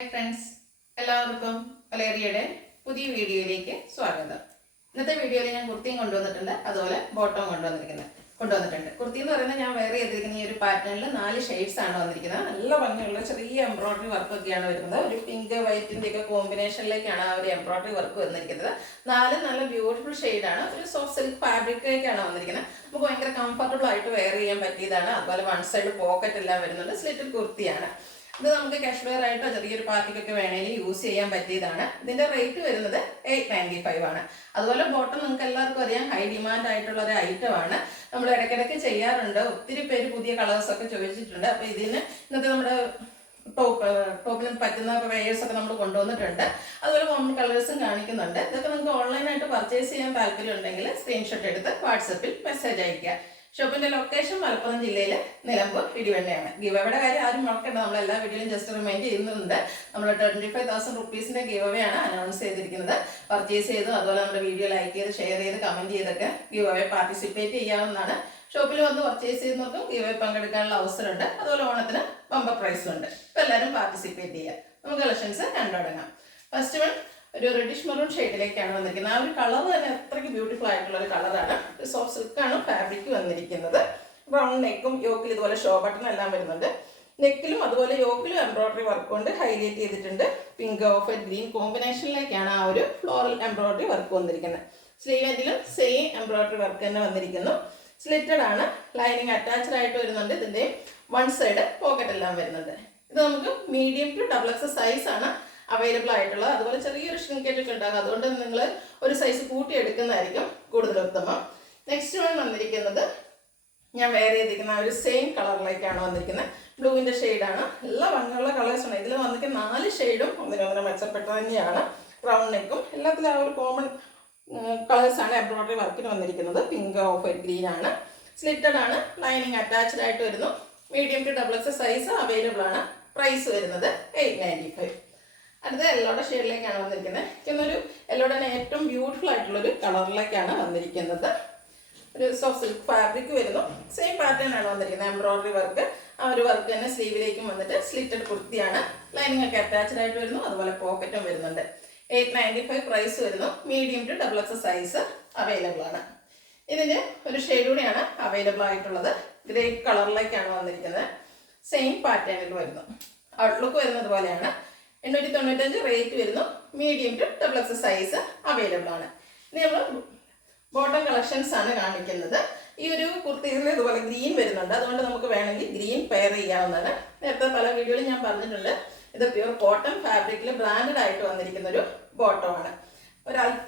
Hi friends, എല്ലാവർക്കും വലേറിയയുടെ പുതിയ വീഡിയോയിലേക്ക് സ്വാഗതം. ഇന്നത്തെ വീഡിയോയിൽ ഞാൻ കുർത്തിയും കൊണ്ടുവന്നിട്ടുണ്ട്, അതുപോലെ ബോട്ടവും കൊണ്ടുവന്നിട്ടുണ്ട്. കുർത്തി എന്ന് പറയുന്നത് ഞാൻ വേറെ ചെയ്തിരിക്കുന്ന ഈ ഒരു പാറ്റേണിൽ 4 ഷെയ്ഡ്സ് ആണ് വന്നിരിക്കുന്നത്. നല്ല ഭംഗിയുള്ള ചെറിയ എംബ്രോയിഡറി വർക്കൊക്കെയാണ് വരുന്നത്. ഒരു പിങ്ക് വൈറ്റിൻ്റെ ഒക്കെ കോമ്പിനേഷനിലേക്കാണ് ആ ഒരു എംബ്രോയിഡറി വർക്ക് വന്നിരിക്കുന്നത്. 4 നല്ല ബ്യൂട്ടിഫുൾ ഷെയ്ഡാണ്. ഒരു സോഫ്റ്റ് സിൽക്ക് ഫാബ്രിക്കിലേക്കാണ് വന്നിരിക്കുന്നത്. നമുക്ക് ഭയങ്കര കംഫർട്ടബിൾ ആയിട്ട് വെയർ ചെയ്യാൻ പറ്റിയതാണ്. അതുപോലെ വൺ സൈഡ് പോക്കറ്റ് എല്ലാം വരുന്നുണ്ട്. സ്ലിറ്റഡ് കുർത്തിയാണ്. ഇത് നമുക്ക് കാഷ്വെയർ ആയിട്ടോ ചെറിയൊരു പാർട്ടിക്കൊക്കെ വേണമെങ്കിൽ യൂസ് ചെയ്യാൻ പറ്റിയതാണ്. ഇതിന്റെ റേറ്റ് വരുന്നത് 895 ആണ്. അതുപോലെ ബോട്ടം നിങ്ങൾക്ക് എല്ലാവർക്കും അറിയാം, ഹൈ ഡിമാൻഡ് ആയിട്ടുള്ള ഒരു ഐറ്റം ആണ്. നമ്മൾ ഇടയ്ക്കിടയ്ക്ക് ചെയ്യാറുണ്ട്. ഒത്തിരി പേര് പുതിയ കളേഴ്സ് ഒക്കെ ചോദിച്ചിട്ടുണ്ട്. അപ്പോൾ ഇതിന് ഇന്നത്തെ നമ്മുടെ ടോപ്പിന് പറ്റുന്ന വെയേഴ്സ് ഒക്കെ നമ്മൾ കൊണ്ടുവന്നിട്ടുണ്ട്. അതുപോലെ കോമൺ കളേഴ്സും കാണിക്കുന്നുണ്ട്. ഇതൊക്കെ നിങ്ങൾക്ക് ഓൺലൈനായിട്ട് പർച്ചേസ് ചെയ്യാൻ താല്പര്യം ഉണ്ടെങ്കിൽ സ്ക്രീൻഷോട്ട് എടുത്ത് വാട്സപ്പിൽ മെസ്സേജ് അയയ്ക്കുക. ഷോപ്പിന്റെ ലൊക്കേഷൻ മലപ്പുറം ജില്ലയിലെ നിലമ്പൂർ ഇടിവണ്ണയാണ്. ഗിവ് അവയുടെ കാര്യം ആരും മറക്കണ്ട, നമ്മൾ എല്ലാ വീഡിയോയിലും ജസ്റ്റ് റിമൈൻഡ് ചെയ്യുന്നുണ്ട്. നമ്മൾ 25,000 റുപ്പീസിന്റെ ഗിവ് അവേ ആണ് അനൗൺസ് ചെയ്തിരിക്കുന്നത്. പർച്ചേസ് ചെയ്തും അതുപോലെ നമ്മുടെ വീഡിയോ ലൈക്ക് ചെയ്ത് ഷെയർ ചെയ്ത് കമന്റ് ചെയ്തൊക്കെ ഗിവ് അവേ പാർട്ടിസിപ്പേറ്റ് ചെയ്യാവുന്നതാണ്. ഷോപ്പിൽ വന്ന് പർച്ചേസ് ചെയ്യുന്നവർക്കും ഗിവ് അവേ പങ്കെടുക്കാനുള്ള അവസരമുണ്ട്. അതുപോലെ ഓണത്തിന് ബമ്പർ പ്രൈസും ഉണ്ട്. അപ്പോൾ എല്ലാവരും പാർട്ടിസിപ്പേറ്റ് ചെയ്യുക. നമുക്ക് കളക്ഷൻസ് കണ്ടുതുടങ്ങാം. ഫസ്റ്റ് വൺ ഒരു റെഡിഷ് മെറൂൺ ഷെയ്ഡിലേക്കാണ് വന്നിരിക്കുന്നത്. ആ ഒരു കളർ തന്നെ അത്രയ്ക്ക് ബ്യൂട്ടിഫുൾ ആയിട്ടുള്ള ഒരു കളറാണ്. സോഫ്റ്റ് സിൽക്കാണ് ഫാബ്രിക് വന്നിരിക്കുന്നത്. ബ്രൗൺ നെക്കും യോക്കിൽ ഇതുപോലെ ഷോ ബട്ടൺ എല്ലാം വരുന്നുണ്ട്. നെക്കിലും അതുപോലെ യോക്കിലും എംബ്രോയിഡറി വർക്ക് കൊണ്ട് ഹൈലൈറ്റ് ചെയ്തിട്ടുണ്ട്. പിങ്ക് ഓഫ് ഗ്രീൻ കോമ്പിനേഷനിലേക്കാണ് ആ ഒരു ഫ്ലോറൽ എംബ്രോയിഡറി വർക്ക് വന്നിരിക്കുന്നത്. സ്ലീവ് എൻഡിലും സെയിം എംബ്രോയിഡറി വർക്ക് തന്നെ വന്നിരിക്കുന്നു. സ്ലിറ്റഡ് ആണ്. ലൈനിങ് അറ്റാച്ച്ഡ് ആയിട്ട് വരുന്നുണ്ട്. ഇതിൻ്റെ വൺ സൈഡ് പോക്കറ്റ് എല്ലാം വരുന്നുണ്ട്. ഇത് നമുക്ക് medium to double X size ആണ് അവൈലബിൾ ആയിട്ടുള്ളത്. അതുപോലെ ചെറിയൊരു ഷ്രിങ്കേജ് ഒക്കെ ഉണ്ടാകും. അതുകൊണ്ട് നിങ്ങൾ ഒരു സൈസ് കൂട്ടി എടുക്കുന്നതായിരിക്കും കൂടുതൽ ഉത്തമം. നെക്സ്റ്റ് വൺ വന്നിരിക്കുന്നത് ഞാൻ വേറെ ചെയ്തിരിക്കുന്ന ആ ഒരു സെയിം കളറിലേക്കാണ് വന്നിരിക്കുന്നത്. ബ്ലൂവിൻ്റെ ഷെയ്ഡാണ്. എല്ലാ ഭംഗിയുള്ള കളേഴ്സാണ്. ഇതിൽ വന്നിട്ട് 4 ഷെയ്ഡും ഒന്നിനൊന്നിനെ മെച്ചപ്പെട്ടത് തന്നെയാണ്. ബ്രൗൺ നെക്കും എല്ലാത്തിലും ആ ഒരു കോമൺ കളേഴ്സാണ് എംബ്രോയിഡറി വർക്കിന് വന്നിരിക്കുന്നത്. പിങ്ക് ഓഫ് വൈറ്റ് ഗ്രീൻ ആണ്. സ്ലിറ്റഡ് ആണ്. ലൈനിങ് അറ്റാച്ച്ഡ് ആയിട്ട് വരുന്നു. Medium to double X size available ആണ്. പ്രൈസ് വരുന്നത് 895. അടുത്ത യെല്ലോയുടെ ഷെയ്ഡിലേക്കാണ് വന്നിരിക്കുന്നത്. എന്നൊരു യെല്ലോയുടെ തന്നെ ഏറ്റവും ബ്യൂട്ടിഫുൾ ആയിട്ടുള്ളൊരു കളറിലേക്കാണ് വന്നിരിക്കുന്നത്. ഒരു സോഫ്റ്റ് സിൽക്ക് ഫാബ്രിക് വരുന്നു. സെയിം പാറ്റേൺ ആണ് വന്നിരിക്കുന്നത്. എംബ്രോയിഡറി വർക്ക് ആ ഒരു വർക്ക് തന്നെ സ്ലീവിലേക്കും വന്നിട്ട് സ്ലിറ്റഡ് കുർത്തിയാണ്. ലൈനിങ് ഒക്കെ അറ്റാച്ച്ഡ് ആയിട്ട് വരുന്നു. അതുപോലെ പോക്കറ്റും വരുന്നുണ്ട്. 895 പ്രൈസ് വരുന്നു. Medium to double X size available ആണ്. ഇതിന് ഒരു ഷെയ്ഡ് കൂടിയാണ് അവൈലബിൾ ആയിട്ടുള്ളത്. ഗ്രേ കളറിലേക്കാണ് വന്നിരിക്കുന്നത്. സെയിം പാറ്റേണിൽ വരുന്നു. ഔട്ട്ലുക്ക് വരുന്നത് പോലെയാണ്. 895 റേറ്റ് വരുന്നു. Medium to double X size available ആണ്. ഇനി നമ്മൾ ബോട്ടം കളക്ഷൻസ് ആണ് കാണിക്കുന്നത്. ഈ ഒരു കുർത്തിയിൽ ഇതുപോലെ ഗ്രീൻ വരുന്നുണ്ട്. അതുകൊണ്ട് നമുക്ക് വേണമെങ്കിൽ ഗ്രീൻ പെയർ ചെയ്യാവുന്നതാണ്. നേരത്തെ പല വീഡിയോയിലും ഞാൻ പറഞ്ഞിട്ടുണ്ട്. ഇത് പ്യൂർ കോട്ടൺ ഫാബ്രിക്കിൽ ബ്രാൻഡഡ് ആയിട്ട് വന്നിരിക്കുന്ന ഒരു ബോട്ടമാണ്.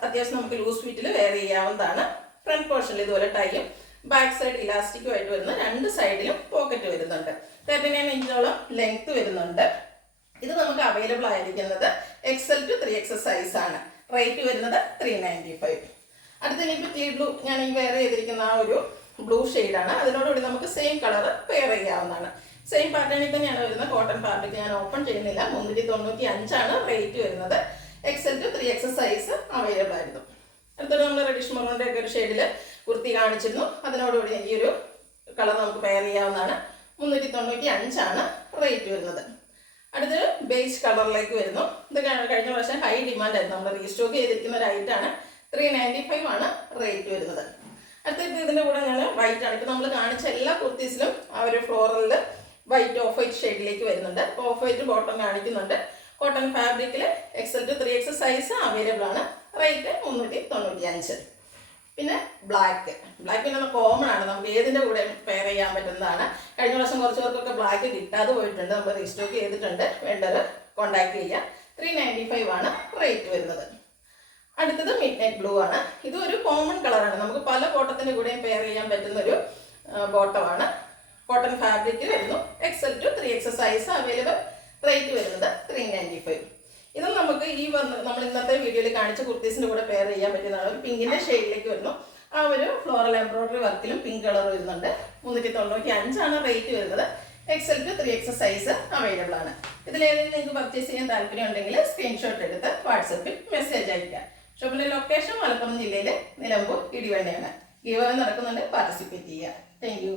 അത്യാവശ്യം നമുക്ക് ലൂസ് ഫിറ്റിൽ വെയർ ചെയ്യാവുന്നതാണ്. ഫ്രണ്ട് പോർഷനിൽ ഇതുപോലെ ടൈയും ബാക്ക് സൈഡ് ഇലാസ്റ്റിക്കും ആയിട്ട് വരുന്നു. 2 സൈഡിലും പോക്കറ്റ് വരുന്നുണ്ട്. 39 ഇഞ്ചോളം ലെങ്ത് വരുന്നുണ്ട്. ഇത് നമുക്ക് അവൈലബിൾ ആയിരിക്കുന്നത് XL to 3X സൈസ് ആണ്. റേറ്റ് വരുന്നത് 395. അടുത്ത ഇനിയിപ്പോൾ ടീ ബ്ലൂ ഞാൻ ഈ വെയർ ചെയ്തിരിക്കുന്ന ആ ഒരു ബ്ലൂ ഷെയ്ഡാണ്. അതിനോടുകൂടി നമുക്ക് സെയിം കളർ പെയർ ചെയ്യാവുന്നതാണ്. സെയിം പാറ്റേണിൽ തന്നെയാണ് വരുന്നത്. കോട്ടൺ ഫാബ്രിക് ഞാൻ ഓപ്പൺ ചെയ്യുന്നില്ല. 395 ആണ് റേറ്റ് വരുന്നത്. XL to 3X size available ആയിരുന്നു. അടുത്തൊരു നമ്മൾ റെഡിഷ് മെറൂണിൻ്റെ ഒക്കെ ഒരു ഷെയ്ഡിൽ കുർത്തി കാണിച്ചിരുന്നു. അതിനോടുകൂടി ഈ ഒരു കളർ നമുക്ക് പെയർ ചെയ്യാവുന്നതാണ്. 395 ആണ് റേറ്റ് വരുന്നത്. അടുത്തൊരു ബേജ് കളറിലേക്ക് വരുന്നു. ഇത് കഴിഞ്ഞ പ്രാവശ്യം ഹൈ ഡിമാൻഡ് ആയിരുന്നു. നമ്മൾ റീസ്റ്റോക്ക് ചെയ്തിരിക്കുന്ന ഒരു ഐറ്റാണ്. 395 ആണ് റേറ്റ് വരുന്നത്. അടുത്ത ഇതിൻ്റെ കൂടെ ഞാൻ വൈറ്റ് ആണ്. ഇപ്പോൾ നമ്മൾ കാണിച്ച എല്ലാ കുർത്തീസിലും ആ ഒരു ഫ്ലോറലിൽ വൈറ്റ് ഓഫ് വൈറ്റ് ഷെയ്ഡിലേക്ക് വരുന്നുണ്ട്. ഓഫ് വൈറ്റ് ബോട്ടം കാണിക്കുന്നുണ്ട്. കോട്ടൺ ഫാബ്രിക്കിൽ XL to 3X size available ആണ്. റേറ്റ് 395. പിന്നെ ബ്ലാക്ക് പിന്നെ കോമൺ ആണ്. നമുക്ക് ഏതിൻ്റെ കൂടെ പെയർ ചെയ്യാൻ പറ്റുന്നതാണ്. കഴിഞ്ഞ പ്രാവശ്യം കുറച്ച് പേർക്കൊക്കെ ബ്ലാക്ക് കിട്ടാതെ പോയിട്ടുണ്ട്. നമ്മൾ റീസ്റ്റോക്ക് ചെയ്തിട്ടുണ്ട്. വേണ്ടവർ കോൺടാക്ട് ചെയ്യുക. 395 ആണ് റേറ്റ് വരുന്നത്. അടുത്തത് മിഡ് നൈറ്റ് ബ്ലൂ ആണ്. ഇതും ഒരു കോമൺ കളറാണ്. നമുക്ക് പല ബോട്ടത്തിൻ്റെ കൂടെയും പെയർ ചെയ്യാൻ പറ്റുന്ന ഒരു ബോട്ടമാണ്. കോട്ടൺ ഫാബ്രിക്കിൽ വരുന്നു. XL to 3X size available. Rate വരുന്നത് 395. ഇതും നമുക്ക് നമ്മൾ ഇന്നത്തെ വീഡിയോയിൽ കാണിച്ച കുർത്തീസിൻ്റെ കൂടെ പെയർ ചെയ്യാൻ പറ്റുന്നതാണ്. ഒരു പിങ്കിൻ്റെ ഷെയ്ഡിലേക്ക് വരുന്നു. ആ ഒരു ഫ്ലോറൽ എംബ്രോയിഡറി വർക്കിലും പിങ്ക് കളർ വരുന്നുണ്ട്. 395 ആണ് റേറ്റ് വരുന്നത്. XL to 3X size available ആണ്. ഇതിലേതെങ്കിലും നിങ്ങൾക്ക് പർച്ചേസ് ചെയ്യാൻ താല്പര്യം ഉണ്ടെങ്കിൽ സ്ക്രീൻഷോട്ട് എടുത്ത് വാട്സപ്പിൽ മെസ്സേജ് അയയ്ക്കുക. ഷോപ്പിൻ്റെ ലൊക്കേഷൻ മലപ്പുറം ജില്ലയിലെ നിലമ്പൂർ ഇടിവണ്ണയാണ്. ഗീവ് അവേ നടക്കുന്നുണ്ട്. പാർട്ടിസിപ്പേറ്റ് ചെയ്യുക. Thank you.